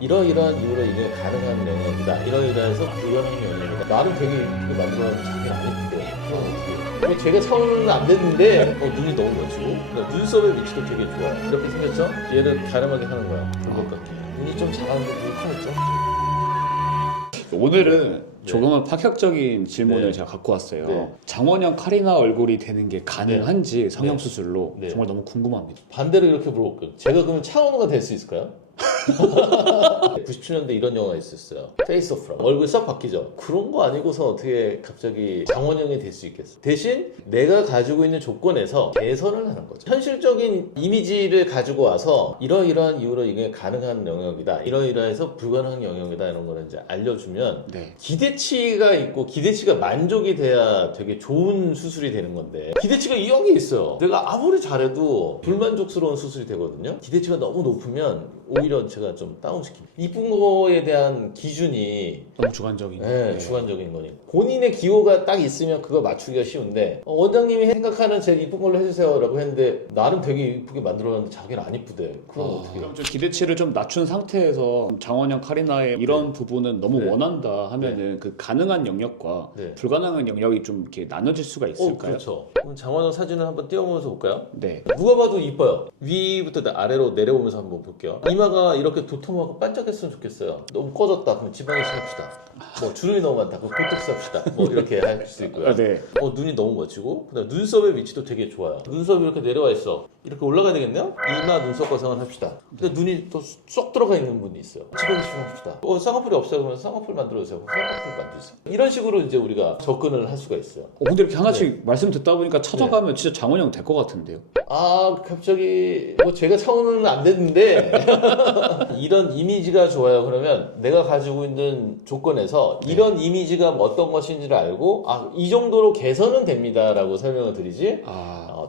이러이러한 이유로 이게 가능한 영역이다. 이러이러해서 불가능한 영역이다. 나는 되게 이쁘게 만들어놨는데 자기는 안 예쁘대. 그럼 어떻게 해? 제가 차원은 안 됐는데 눈이 너무 멋지고 눈썹의 위치도 되게 좋아요. 이렇게 생겼죠? 얘는 가름하게 하는 거야. 그런 것 같아. 눈이 좀 작았는데 눈이 커졌죠? 오늘은 조금은 파격적인 질문을 네. 제가 갖고 왔어요. 네. 장원영 카리나 얼굴이 되는 게 가능한지 성형수술로 네. 정말 너무 궁금합니다. 반대로 이렇게 물어볼게요. 제가 그러면 차은우가 될 수 있을까요? 97년대 이런 영화가 있었어요. 페이스 오프 라 얼굴 싹 바뀌죠. 그런 거 아니고서 어떻게 갑자기 장원영이 될 수 있겠어. 대신 내가 가지고 있는 조건에서 개선을 하는 거죠. 현실적인 이미지를 가지고 와서 이러이러한 이유로 이게 가능한 영역이다. 이러이러해서 불가능한 영역이다. 이런 거를 이제 알려주면 네. 기대치가 있고 기대치가 만족이 돼야 되게 좋은 수술이 되는 건데 기대치가 여기 있어요. 내가 아무리 잘해도 불만족스러운 수술이 되거든요. 기대치가 너무 높으면 오히려 제가 좀 다운시킵니다. 이쁜 거에 대한 기준이 너무 주관적인. 네, 주관적인 거니. 본인의 기호가 딱 있으면 그거 맞추기가 쉬운데 원장님이 생각하는 제일 이쁜 걸로 해주세요 라고 했는데 나는 되게 이쁘게 만들어놨는데 자기는 안 이쁘대. 그럼 어떻게 해요? 그럼 좀 기대치를 좀 낮춘 상태에서 장원영 카리나의 이런 부분은 너무 네. 원한다 하면은 그 가능한 영역과 네. 불가능한 영역이 좀 이렇게 나눠질 수가 있을까요? 그렇죠. 그럼 장원영 사진을 한번 띄워보면서 볼까요? 네. 누가 봐도 이뻐요. 위부터 아래로 내려오면서 한번 볼게요. 이마가 이렇게 도톰하고 반짝했으면 좋겠어요. 너무 꺼졌다. 그럼 지방이 심합시다. 뭐 주름이 너무 많다. 그럼 보톡스 합시다. 뭐 이렇게 할 수 있고요. 네. 눈이 너무 멋지고 그다음 눈썹의 위치도 되게 좋아요. 눈썹이 이렇게 내려와 있어. 이렇게 올라가야 되겠네요? 이마 눈썹 거상을 합시다. 근데 눈이 또 쏙 들어가 있는 분이 있어요. 지방이 심합시다. 쌍꺼풀이 없어요. 그러면 쌍꺼풀 만들어주세요. 쌍꺼풀 만들어주세요. 이런 식으로 이제 우리가 접근을 할 수가 있어요. 근데 이렇게 하나씩 말씀 듣다 보니까 찾아가면 진짜 장원영 될 것 같은데요. 갑자기 뭐 제가 차원은 안 됐는데 이런 이미지가 좋아요. 그러면 내가 가지고 있는 조건에서 이런 이미지가 어떤 것인지를 알고 이 정도로 개선은 됩니다라고 설명을 드리지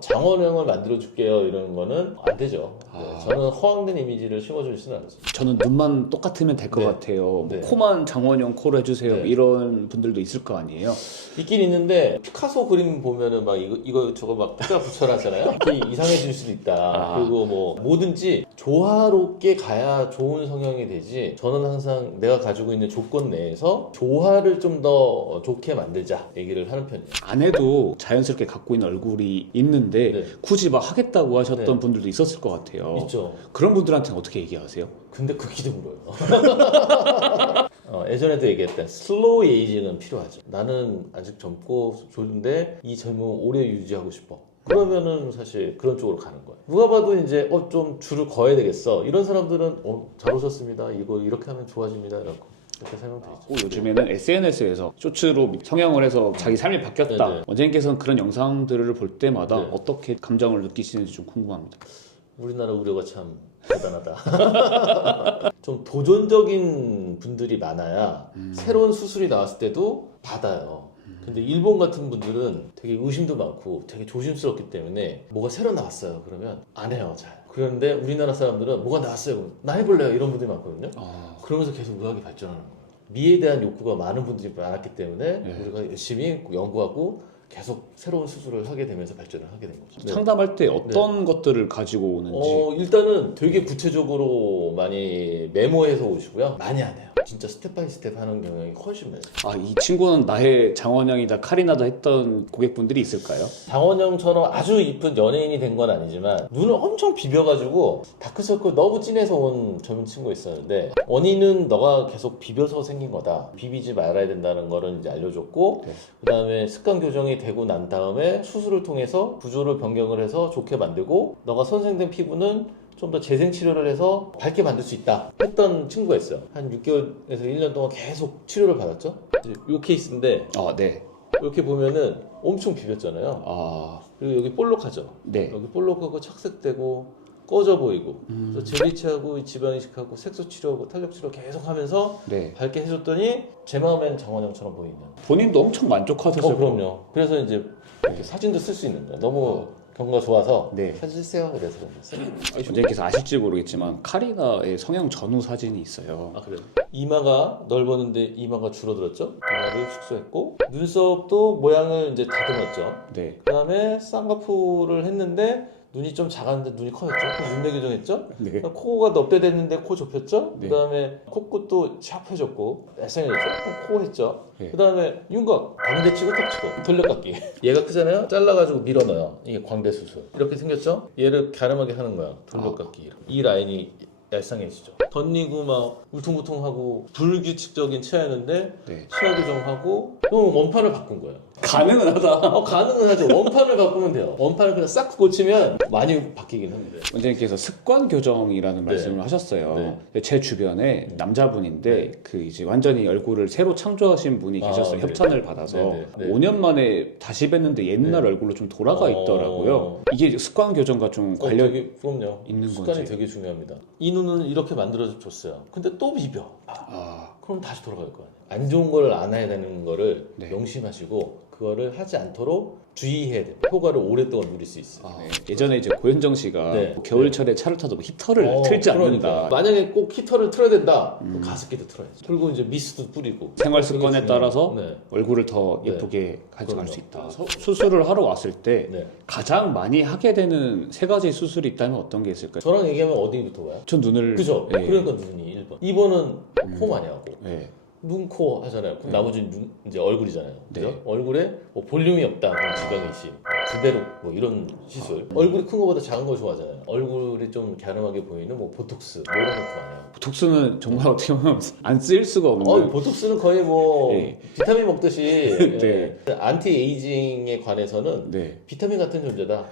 장원영을 만들어 줄게요 이런 거는 안 되죠. 네, 저는 허황된 이미지를 심어주지는 않습니다. 저는 눈만 똑같으면 될 것 네. 같아요. 뭐 네. 코만 장원영 코로 해주세요. 네. 이런 분들도 있을 거 아니에요. 있긴 있는데 피카소 그림 보면은 막 이거 저거 막 숫자 붙여놨잖아요. 이상해질 수도 있다. 그리고 뭐 뭐든지 조화롭게 가야 좋은 성형이 되지. 저는 항상 내가 가지고 있는 조건 내에서 조화를 좀 더 좋게 만들자 얘기를 하는 편이에요. 안 해도 자연스럽게 갖고 있는 얼굴이 있는데 네. 굳이 막 하겠다고 하셨던 네. 분들도 있었을 것 같아요. 있죠. 그런 분들한테는 어떻게 얘기하세요? 근데 극히도 물어요. 예전에도 얘기했던 슬로우 에이징은 필요하죠. 나는 아직 젊고 좋은데 이 젊음을 오래 유지하고 싶어. 그러면은 사실 그런 쪽으로 가는 거예요. 누가 봐도 이제 좀 줄을 그어야 되겠어. 이런 사람들은 잘 오셨습니다. 이거 이렇게 하면 좋아집니다. 이렇게 설명드리죠. 요즘에는 SNS에서 쇼츠로 성형을 해서 자기 삶이 바뀌었다. 네네. 원장님께서는 그런 영상들을 볼 때마다 네. 어떻게 감정을 느끼시는지 좀 궁금합니다. 우리나라 의료가 참 대단하다. 좀 도전적인 분들이 많아야 새로운 수술이 나왔을 때도 받아요. 근데 일본 같은 분들은 되게 의심도 많고 되게 조심스럽기 때문에 뭐가 새로 나왔어요. 그러면 안 해요, 잘. 그런데 우리나라 사람들은 뭐가 나왔어요. 그럼 나 해볼래요. 이런 분들이 많거든요. 그러면서 계속 의학이 발전하는 거예요. 미에 대한 욕구가 많은 분들이 많았기 때문에 우리가 열심히 연구하고 계속 새로운 수술을 하게 되면서 발전을 하게 된 거죠. 상담할 때 어떤 것들을 가지고 오는지. 일단은 되게 구체적으로 많이 메모해서 오시고요. 많이 안 해요. 진짜 스텝 바이 스텝 하는 경향이 훨씬 많아요. 이 친구는 나의 장원영이다 카리나다 했던 고객분들이 있을까요? 장원영처럼 아주 이쁜 연예인이 된 건 아니지만 눈을 엄청 비벼가지고 다크서클 너무 진해서 온 젊은 친구가 있었는데 원인은 너가 계속 비벼서 생긴 거다. 비비지 말아야 된다는 거를 이제 알려줬고 그 다음에 습관 교정이 되고 난 다음에 수술을 통해서 구조를 변경을 해서 좋게 만들고 너가 손상된 피부는 좀 더 재생 치료를 해서 밝게 만들 수 있다 했던 친구가 있어요. 한 6개월에서 1년 동안 계속 치료를 받았죠. 이 케이스인데 네. 이렇게 보면은 엄청 비볐잖아요. 그리고 여기 볼록하죠. 네. 여기 볼록하고 착색되고 꺼져 보이고 그래서 젤리치하고 지방 이식하고 색소 치료하고 탄력 치료 계속 하면서 밝게 해줬더니 제 마음엔 장원영처럼 보이는. 본인도 엄청 만족하셨을 거예요. 그럼요. 그래서 이제 이렇게 사진도 쓸 수 있는 거예요. 너무 경과가 좋아서 사진 쓰세요. 그래서 원장님께서 아실지 모르겠지만 카리나의 성형 전후 사진이 있어요. 그래요? 이마가 넓었는데 이마가 줄어들었죠. 이마를 축소했고 눈썹도 모양을 이제 다듬었죠. 네. 그 다음에 쌍꺼풀을 했는데 네. 눈이 좀 작았는데 눈이 커졌죠. 그럼 눈매 교정했죠. 네. 코가 넙대됐는데 코 좁혔죠. 네. 그다음에 콧구도 샤프해졌고 얄쌍해졌죠. 그럼 코 했죠. 네. 그다음에 윤곽 광대 치고 턱 치고 돌려깎기. 얘가 크잖아요. 잘라가지고 밀어넣어요. 이게 광대 수술. 이렇게 생겼죠. 얘를 갸름하게 하는 거야. 돌려깎기. 이 라인이 얄쌍해지죠. 덧니고 막 울퉁불퉁하고 불규칙적인 치아였는데 네. 치아 교정하고 또 원판을 바꾼 거예요. 가능은 하다. 가능은 하죠. 원판을 바꾸면 돼요. 원판을 그냥 싹 고치면 많이 바뀌긴 합니다. 원장님께서 습관 교정이라는 말씀을 하셨어요. 네. 제 주변에 남자분인데 그 이제 완전히 얼굴을 새로 창조하신 분이 계셨어요. 네. 협찬을 받아서 네. 5년 만에 다시 뵀는데 옛날 네. 얼굴로 좀 돌아가 있더라고요. 이게 습관 교정과 좀 관련 그럼요. 있는 습관이 건지. 되게 중요합니다. 이 눈은 이렇게 만들어 줬어요. 근데 또 비벼. 아, 그럼 다시 돌아갈 거예요. 안 좋은 걸 안 해야 되는 거를 네. 명심하시고 그거를 하지 않도록 주의해야 돼요. 효과를 오랫동안 누릴 수 있어요. 네. 예전에 이제 고현정 씨가 네. 뭐 겨울철에 차를 타도 뭐 히터를 틀지 그러니까. 않는다. 만약에 꼭 히터를 틀어야 된다. 그럼 가습기도 틀어야죠. 그리고 이제 미스도 뿌리고. 생활 습관에 되게 따라서 네. 얼굴을 더 네. 예쁘게 가져갈 그럼요. 수 있다. 수술을 하러 왔을 때 네. 가장 많이 하게 되는 세 가지 수술이 있다면 어떤 게 있을까요? 저랑 얘기하면 어디부터 와요? 전 눈을 그죠? 네. 그러니까 눈이 1번. 2번은 코 많이 하고. 네. 눈, 코 하잖아요. 그럼 나머지는 눈, 이제 얼굴이잖아요. 그죠? 네. 얼굴에 뭐 볼륨이 없다. 그럼 지방이식, 주베로 뭐 이런 시술. 얼굴이 큰 거보다 작은 걸 좋아하잖아요. 얼굴이 좀 갸름하게 보이는 뭐 보톡스 뭐 이런 것도 많아요. 보톡스는 정말 어떻게 보면 안 쓸 수가 없는. 보톡스는 거의 뭐 네. 비타민 먹듯이 네. 안티 에이징에 관해서는 네. 비타민 같은 존재다.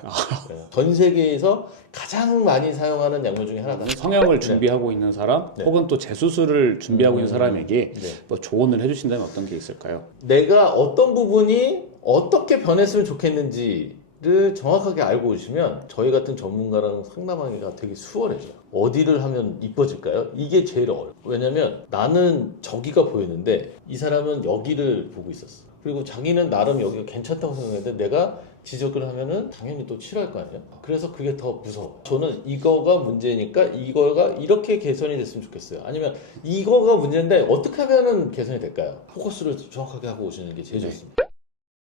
네. 전 세계에서 가장 많이 사용하는 약물 중에 하나다. 성형을 준비하고 있는 사람, 네. 혹은 또 재수술을 준비하고 있는 사람에게 네. 뭐 조언을 해주신다면 어떤 게 있을까요? 내가 어떤 부분이 어떻게 변했으면 좋겠는지를 정확하게 알고 오시면 저희 같은 전문가랑 상담하기가 되게 수월해져요. 어디를 하면 이뻐질까요? 이게 제일 어려워요. 왜냐면 나는 저기가 보이는데 이 사람은 여기를 보고 있었어. 그리고 자기는 나름 여기가 괜찮다고 생각했는데 내가 지적을 하면은 당연히 또 싫어할 거 아니에요. 그래서 그게 더 무서워. 저는 이거가 문제니까 이거가 이렇게 개선이 됐으면 좋겠어요. 아니면 이거가 문제인데 어떻게 하면은 개선이 될까요? 포커스를 정확하게 하고 오시는 게 제일 좋습니다.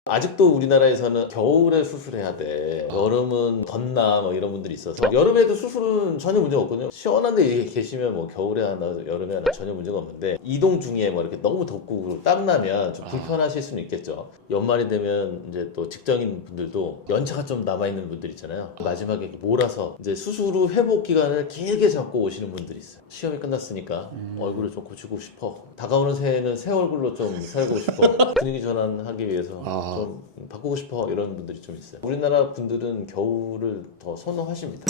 아직도 우리나라에서는 겨울에 수술해야 돼. 여름은 덧나 뭐 이런 분들이 있어서 여름에도 수술은 전혀 문제가 없거든요. 시원한 데 계시면 뭐 겨울에 하나 여름에 하나 전혀 문제가 없는데 이동 중에 뭐 이렇게 너무 덥고 땀 나면 좀 불편하실 수는 있겠죠. 연말이 되면 이제 또 직장인 분들도 연차가 좀 남아있는 분들 있잖아요. 마지막에 이렇게 몰아서 이제 수술 후 회복 기간을 길게 잡고 오시는 분들이 있어요. 시험이 끝났으니까 얼굴을 좀 고치고 싶어. 다가오는 새해는 새 얼굴로 좀 살고 싶어. 분위기 전환하기 위해서 좀 바꾸고 싶어 이런 분들이 좀 있어요. 우리나라 분들은 겨울을 더 선호하십니다.